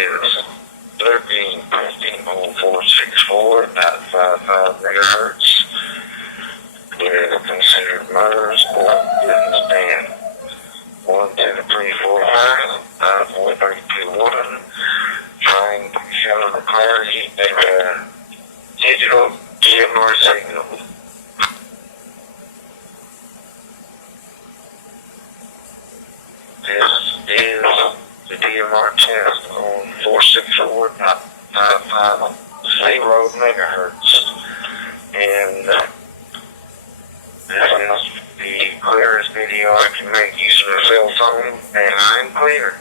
is 13.464 at 55 megahertz. With considered motors, buttons, and 1, 2, 3, 4, 5, 5.321. Trying to show the clarity of the digital DMR signal. This is the DMR test on 464.550 megahertz. And this is the clearest video I can make using a cell phone, and I'm clear.